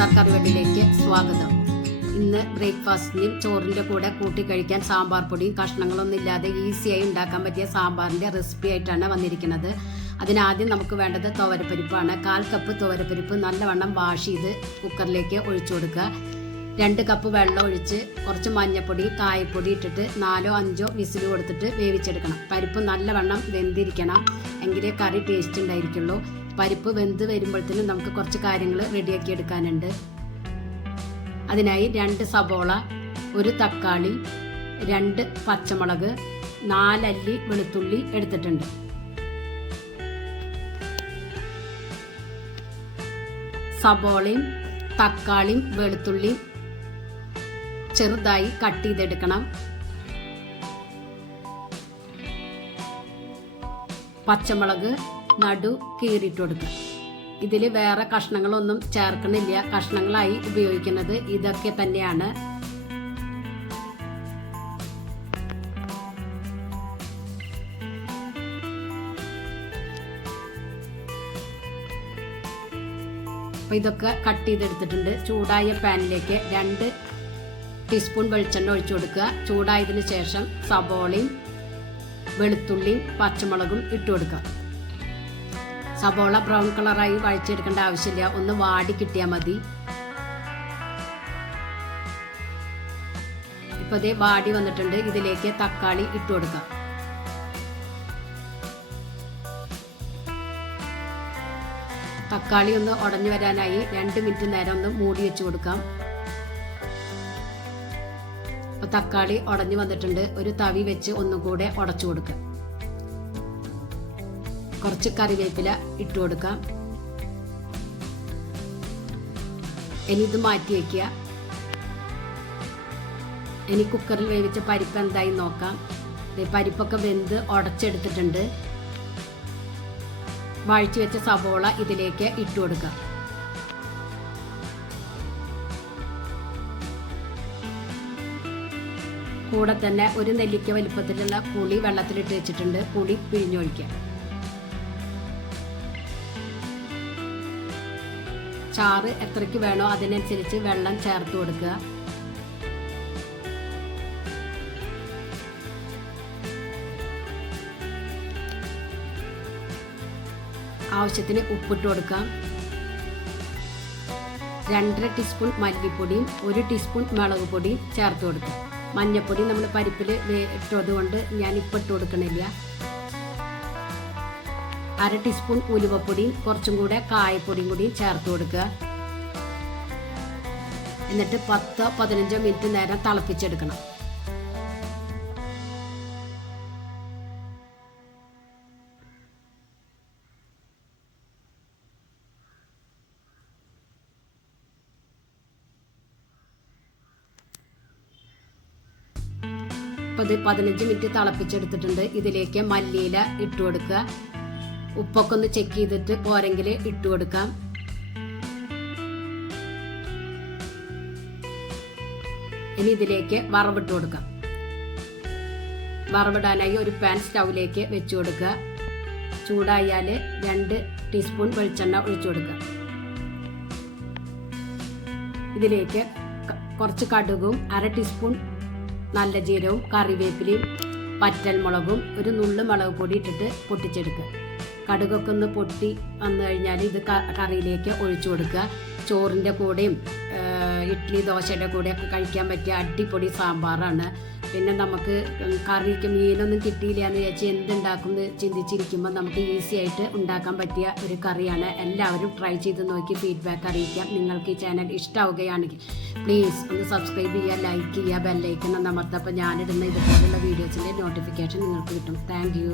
S R കറിവെട്ടിലേക്ക് സ്വാഗതം. ഇന്ന് ബ്രേക്ക്ഫാസ്റ്റിന് ചോറിൻ്റെ കൂടെ കൂട്ടി കഴിക്കാൻ സാമ്പാർ പൊടിയും കഷ്ണങ്ങളൊന്നും ഇല്ലാതെ ഈസിയായി ഉണ്ടാക്കാൻ പറ്റിയ സാമ്പാറിൻ്റെ റെസിപ്പി ആയിട്ടാണ് വന്നിരിക്കുന്നത്. അതിനാദ്യം നമുക്ക് വേണ്ടത് തുവരപ്പരിപ്പാണ്. 1/4 കപ്പ് തുവരപ്പരിപ്പ് നല്ലവണ്ണം വാഷ് ചെയ്ത് കുക്കറിലേക്ക് ഒഴിച്ചു കൊടുക്കുക. 2 കപ്പ് വെള്ളം ഒഴിച്ച് കുറച്ച് മഞ്ഞൾപ്പൊടി കായപ്പൊടി ഇട്ടിട്ട് 4-5 വിസിൽ കൊടുത്തിട്ട് വേവിച്ചെടുക്കണം. പരിപ്പ് നല്ലവണ്ണം വെന്തിരിക്കണം, എങ്കിലേ കറി ടേസ്റ്റ് ഉണ്ടായിരിക്കുള്ളൂ. പരിപ്പ് വെന്ത് വരുമ്പോഴത്തേനും നമുക്ക് കുറച്ച് കാര്യങ്ങൾ റെഡിയാക്കി എടുക്കാനുണ്ട്. അതിനായി 2 സബോള, 1 തക്കാളി, 2 പച്ചമുളക്, 4 അല്ലി വെളുത്തുള്ളി എടുത്തിട്ടുണ്ട്. സബോളയും തക്കാളിയും വെളുത്തുള്ളിയും ചെറുതായി കട്ട് ചെയ്തെടുക്കണം. പച്ചമുളക് നടു കീറിയിട്ട് കൊടുക്കുക. ഇതിൽ വേറെ കഷ്ണങ്ങളൊന്നും ചേർക്കണില്ല, കഷ്ണങ്ങളായി ഉപയോഗിക്കുന്നത് ഇതൊക്കെ തന്നെയാണ്. അപ്പോൾ ഇതൊക്കെ കട്ട് ചെയ്തെടുത്തിട്ടുണ്ട്. ചൂടായ പാനിലേക്ക് 2 ടീസ്പൂൺ വെളിച്ചെണ്ണ ഒഴിച്ചു കൊടുക്കുക. ചൂടായതിനു ശേഷം സബോളയും വെളുത്തുള്ളിയും പച്ചമുളകും ഇട്ട് കൊടുക്കുക. സബോള ബ്രൗൺ കളറായി വഴച്ചെടുക്കേണ്ട ആവശ്യമില്ല, ഒന്ന് വാടി കിട്ടിയാൽ മതി. ഇപ്പോൾ ഇതേ വാടി വന്നിട്ടുണ്ട്. ഇതിലേക്ക് തക്കാളി ഇട്ട് കൊടുക്കാം. തക്കാളി ഒന്ന് ഉടഞ്ഞു വരാനായി 2 മിനിറ്റ് നേരം ഒന്ന് മൂടി വെച്ച് കൊടുക്കാം. അപ്പോൾ തക്കാളി ഉടഞ്ഞു വന്നിട്ടുണ്ട്. ഒരു തവി വെച്ച് ഒന്നുകൂടെ ഉടച്ചു കൊടുക്കാം. കുറച്ച് കറിവേപ്പില ഇട്ട് കൊടുക്കാം. ഇനി ഇത് മാറ്റി വയ്ക്കുക. ഇനി കുക്കറിൽ വേവിച്ച പരിപ്പ് എന്തായി നോക്കാം. പരിപ്പൊക്കെ വെന്ത് ഉടച്ചെടുത്തിട്ടുണ്ട്. വഴിച്ചു വെച്ച സബോള ഇതിലേക്ക് ഇട്ട് കൊടുക്കാം. കൂടെ തന്നെ 1 നെല്ലിക്ക വലിപ്പത്തിലുള്ള പുളി വെള്ളത്തിലിട്ട് വെച്ചിട്ടുണ്ട്. പുളി പിഴിഞ്ഞൊഴിക്കാം. ചാറ് എത്രയ്ക്ക് വേണോ അതിനനുസരിച്ച് വെള്ളം ചേർത്ത് കൊടുക്കുക. ആവശ്യത്തിന് ഉപ്പിട്ട് കൊടുക്കാം. 2.5 ടീസ്പൂൺ മല്ലിപ്പൊടിയും 1 ടീസ്പൂൺ മുളക് പൊടിയും ചേർത്ത് കൊടുക്കുക. മഞ്ഞൾപ്പൊടി നമ്മൾ പരിപ്പിൽ ഇട്ടതുകൊണ്ട് ഞാൻ ഇപ്പം ഇട്ട് കൊടുക്കണില്ല. 1/2 ടീസ്പൂൺ ഉലുവപ്പൊടിയും കുറച്ചും കൂടെ കായപ്പൊടിയും കൂടി ചേർത്ത് കൊടുക്കുക. എന്നിട്ട് 10-15 മിനിറ്റ് നേരം തിളപ്പിച്ചെടുക്കണം. അപ്പോൾ ഇത് 15 മിനിറ്റ് തിളപ്പിച്ചെടുത്തിട്ടുണ്ട്. ഇതിലേക്ക് മല്ലിയില ഇട്ട് കൊടുക്കുക. ഉപ്പൊക്കെ ഒന്ന് ചെക്ക് ചെയ്തിട്ട് പോരെങ്കിൽ ഇട്ട് കൊടുക്കാം. ഇനി ഇതിലേക്ക് വറവിട്ട് കൊടുക്കാം. വറവിടാനായി ഒരു പാൻ സ്റ്റൗവിലേക്ക് വെച്ച് കൊടുക്കുക. ചൂടായാൽ 2 ടീസ്പൂൺ വെളിച്ചെണ്ണ ഒഴിച്ചു കൊടുക്കുക. ഇതിലേക്ക് കുറച്ച് കടുകും 1/2 ടീസ്പൂൺ നല്ല ജീരകവും കറിവേപ്പിലയും പറ്റൽമുളകും 1 നുള്ളു മുളക് പൊടി ഇട്ടിട്ട് പൊട്ടിച്ചെടുക്കുക. കടുകൊക്കെ ഒന്ന് പൊട്ടി വന്നു കഴിഞ്ഞാൽ ഇത് കറിയിലേക്ക് ഒഴിച്ചു കൊടുക്കുക. ചോറിൻ്റെ കൂടെയും ഇഡ്ഡലി ദോശയുടെ കൂടെയൊക്കെ കഴിക്കാൻ പറ്റിയ അടിപൊളി സാമ്പാറാണ്. പിന്നെ നമുക്ക് കറിക്ക് മീനൊന്നും കിട്ടിയില്ല എന്ന് വിചാരിച്ച് എന്തുണ്ടാക്കുമെന്ന് ചിന്തിച്ചിരിക്കുമ്പോൾ നമുക്ക് ഈസി ആയിട്ട് ഉണ്ടാക്കാൻ പറ്റിയ ഒരു കറിയാണ്. എല്ലാവരും ട്രൈ ചെയ്ത് നോക്കി ഫീഡ്ബാക്ക് അറിയിക്കാം. നിങ്ങൾക്ക് ഈ ചാനൽ ഇഷ്ടമാവുകയാണെങ്കിൽ പ്ലീസ് ഒന്ന് സബ്സ്ക്രൈബ് ചെയ്യുക, ലൈക്ക് ചെയ്യുക, ബെല്ലൈക്കൺ അമർത്തുക. അപ്പോൾ ഞാനിടുന്ന ഇതുപോലുള്ള വീഡിയോസിൻ്റെ നോട്ടിഫിക്കേഷൻ നിങ്ങൾക്ക് കിട്ടും. Thank you.